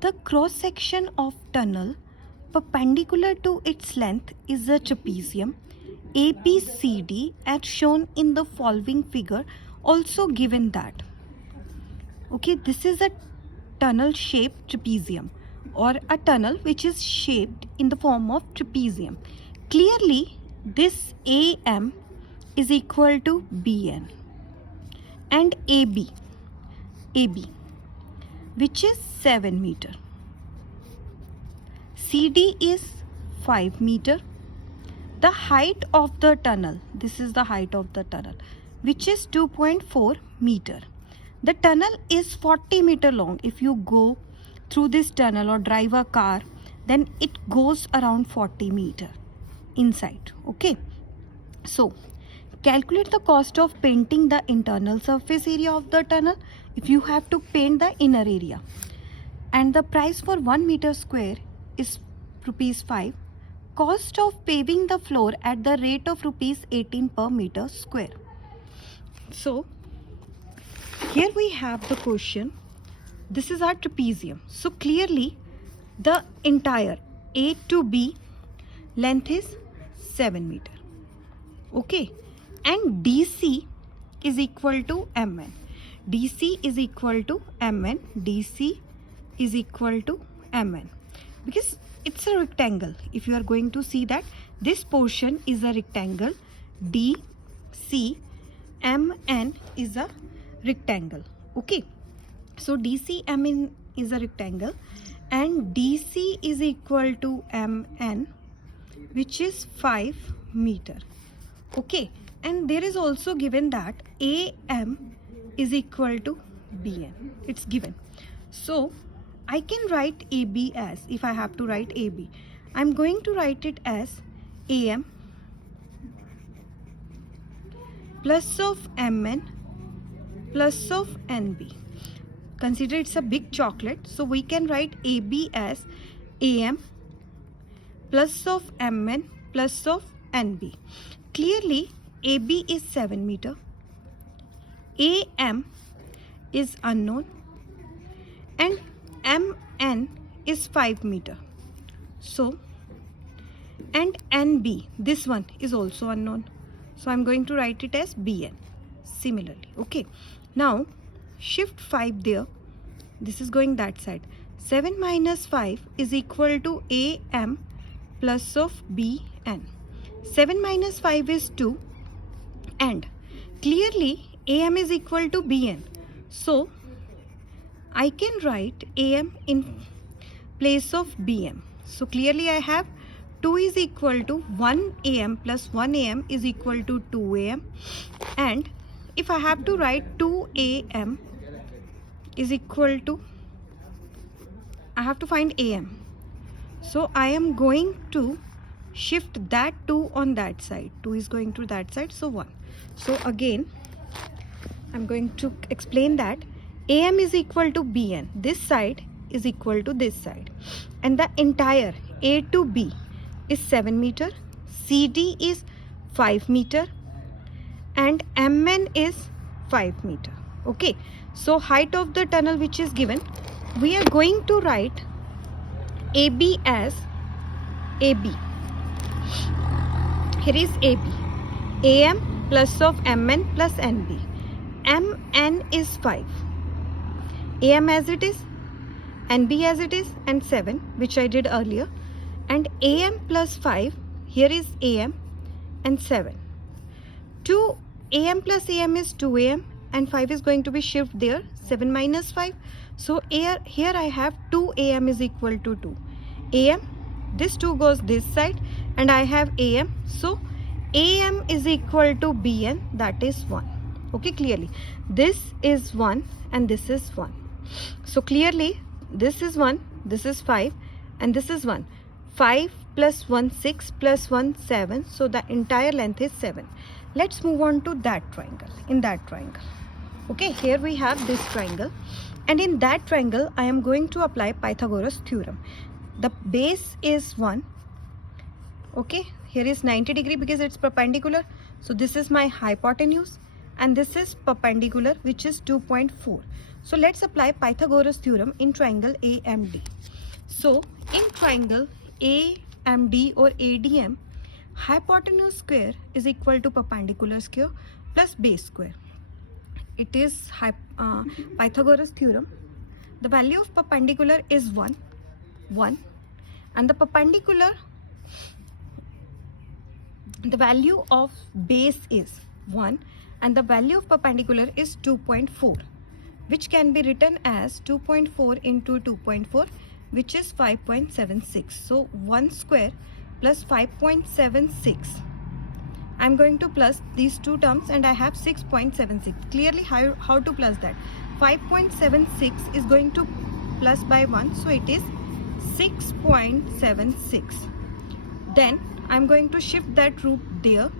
The cross section of tunnel perpendicular to its length is a trapezium ABCD as shown in the following figure, also given that. Okay, this is a tunnel shaped trapezium or a tunnel which is shaped in the form of trapezium. Clearly this AM is equal to BN and AB which is 7 meter. CD is 5 meter. The height of the tunnel, this is the height of the tunnel, which is 2.4 meter. The tunnel is 40 meter long. If you go through this tunnel or drive a car, then it goes around 40 meter inside. Okay, so calculate the cost of painting the internal surface area of the tunnel if you have to paint the inner area, and the price for 1 meter square is rupees 5. Cost of paving the floor at the rate of rupees 18 per meter square. So here we have the question. This is our trapezium. So clearly the entire A to B length is 7 meter. Okay, and DC is equal to MN. DC is equal to MN. DC is equal to MN because it's a rectangle. If you are going to see that this portion is a rectangle, DC, MN is a rectangle. Okay, so DC, MN is a rectangle and DC is equal to MN, which is 5 meter. Okay, and there is also given that AM is equal to BN. It's given. So I can write AB as, if I have to write AB, I'm going to write it as AM plus of MN plus of NB. Consider it's a big chocolate, so we can write AB as AM plus of MN plus of NB. Clearly AB is 7 meter, AM is unknown, and MN is 5 meter. So, and NB, this one is also unknown. So I'm going to write it as BN similarly. Okay, now shift 5 there. This is going that side. 7 minus 5 is equal to AM plus of BN. 7 minus 5 is 2 and clearly AM is equal to BN. So I can write AM in place of BM. So clearly I have 2 is equal to 1 AM plus 1 AM is equal to 2 AM, and if I have to write 2 AM is equal to, I have to find AM. So I am going to shift that 2 on that side. 2 is going to that side, so 1. So again I'm going to explain that AM is equal to BN. This side is equal to this side, and the entire A to B is 7 meter, CD is 5 meter, and MN is 5 meter. Okay, so height of the tunnel which is given, we are going to write AB as AB. Here is AB, AM plus of MN plus NB. MN is 5, AM as it is, NB as it is, and 7, which I did earlier, and AM plus 5, here is AM and 7. 2 AM plus AM is 2 AM, and 5 is going to be shift there, 7 minus 5. So here I have 2 AM is equal to 2. AM, this 2 goes this side, and I have AM. So AM is equal to BN, that is 1. Okay, clearly this is 1 and this is 1. So clearly this is 1, this is 5, and this is 1. 5 plus 1 6 plus 1 7. So the entire length is 7. Let's move on to that triangle. In that triangle, okay, here we have this triangle, and in that triangle I am going to apply Pythagoras theorem. The base is 1. Okay, here is 90 degree because it's perpendicular. So this is my hypotenuse, and this is perpendicular, which is 2.4. So let's apply Pythagoras theorem in triangle AMD. So in triangle AMD or ADM, hypotenuse square is equal to perpendicular square plus base square. It is Pythagoras theorem. The value of perpendicular is 1, and the value of base is 1, and the value of perpendicular is 2.4, which can be written as 2.4 into 2.4, which is 5.76. So 1 square plus 5.76. I'm going to plus these two terms and I have 6.76. Clearly how to plus that? 5.76 is going to plus by 1, so it is 6.76. Then I'm going to shift that root there,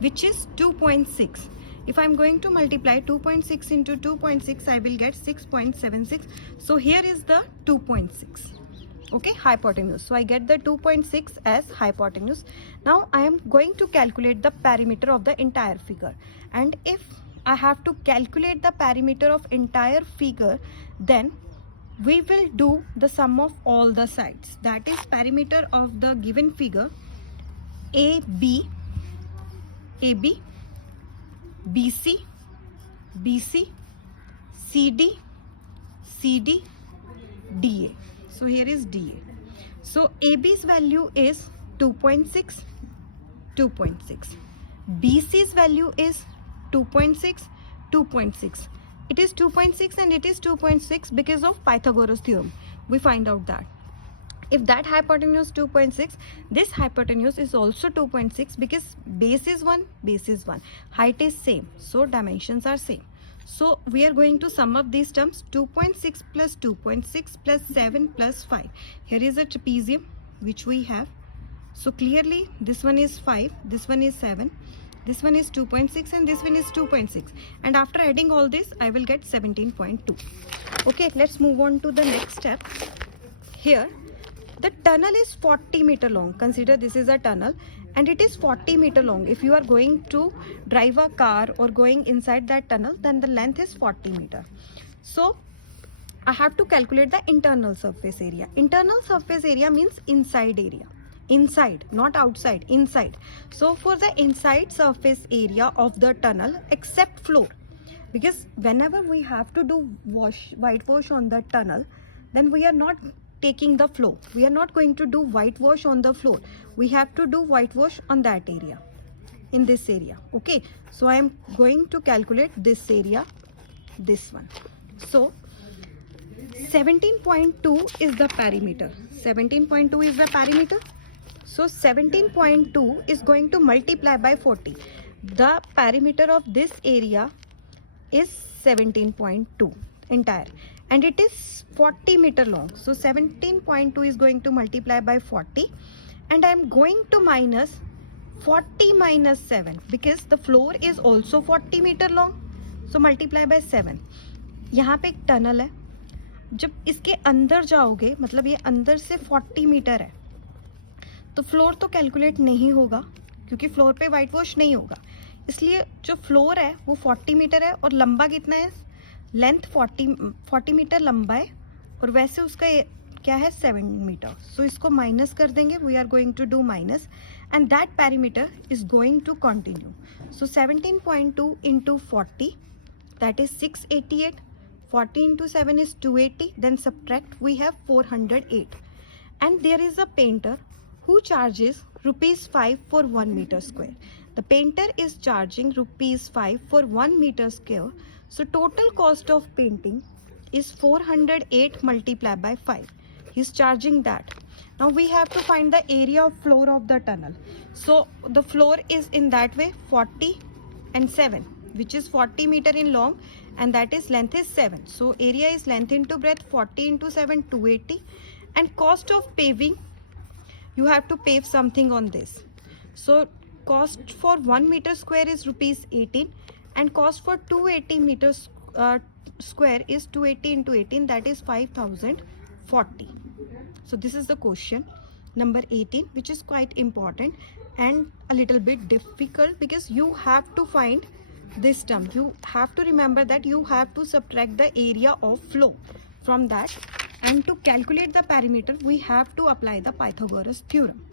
which is 2.6. If I'm going to multiply 2.6 into 2.6, I will get 6.76. So here is the 2.6. Okay, hypotenuse. So I get the 2.6 as hypotenuse. Now I am going to calculate the perimeter of the entire figure. And if I have to calculate the perimeter of entire figure, then we will do the sum of all the sides. That is perimeter of the given figure AB, BC, CD, DA. So here is DA. So AB's value is 2.6. BC's value is 2.6. It is 2.6 and it is 2.6 because of Pythagoras theorem. We find out that. If that hypotenuse 2.6, this hypotenuse is also 2.6 because base is 1, height is same, so dimensions are same. So we are going to sum up these terms. 2.6 plus 2.6 plus 7 plus 5. Here is a trapezium which we have. So clearly this one is 5, this one is 7, this one is 2.6 and this one is 2.6. And after adding all this, I will get 17.2. Okay, let's move on to the next step. Here, the tunnel is 40 meter long. Consider this is a tunnel and it is 40 meter long. If you are going to drive a car or going inside that tunnel, then the length is 40 meter. So I have to calculate the internal surface area. Internal surface area means inside area. Inside, not outside, inside. So for the inside surface area of the tunnel except floor, because whenever we have to do whitewash on the tunnel, then we are not taking the floor. We are not going to do whitewash on the floor. We have to do whitewash on that area, in this area. Okay, so I am going to calculate this area, this one. So 17.2 is the perimeter. 17.2 is the perimeter. So 17.2 is going to multiply by 40. The perimeter of this area is 17.2 entire, and it is 40 meter long. So 17.2 is going to multiply by 40, and I am going to minus 40 minus 7 because the floor is also 40 meter long. So multiply by 7. यहाँ पे एक tunnel है, जब इसके अंदर जाओगे, मतलब ये अंदर से 40 मीटर है, तो फ्लोर तो कैलकुलेट नहीं होगा क्योंकि फ्लोर पे वाइट वॉश नहीं होगा. इसलिए जो फ्लोर है वो 40 मीटर है और लंबा कितना है, लेंथ 40 मीटर लंबा है और वैसे उसका क्या है 7 मीटर. सो इसको माइनस कर देंगे. We are going to do minus and that perimeter is going to continue. So 17.2 into 40, that is 688. 40 into 7 is 280. Then subtract, we have 408. And there is a painter who charges rupees 5 for 1 meter square. The painter is charging rupees 5 for 1 meter square. So total cost of painting is 408 multiplied by 5. He's charging that. Now we have to find the area of floor of the tunnel. So the floor is in that way 40 and 7, which is 40 meter in long, and that is length is 7. So area is length into breadth, 40 into 7, 280. And cost of paving, you have to pave something on this. So cost for 1 meter square is rupees 18, and cost for 280 meters square is 280 into 18, that is 5040. So this is the question number 18, which is quite important and a little bit difficult because you have to find this term. You have to remember that you have to subtract the area of flow from that, and to calculate the perimeter we have to apply the Pythagoras theorem.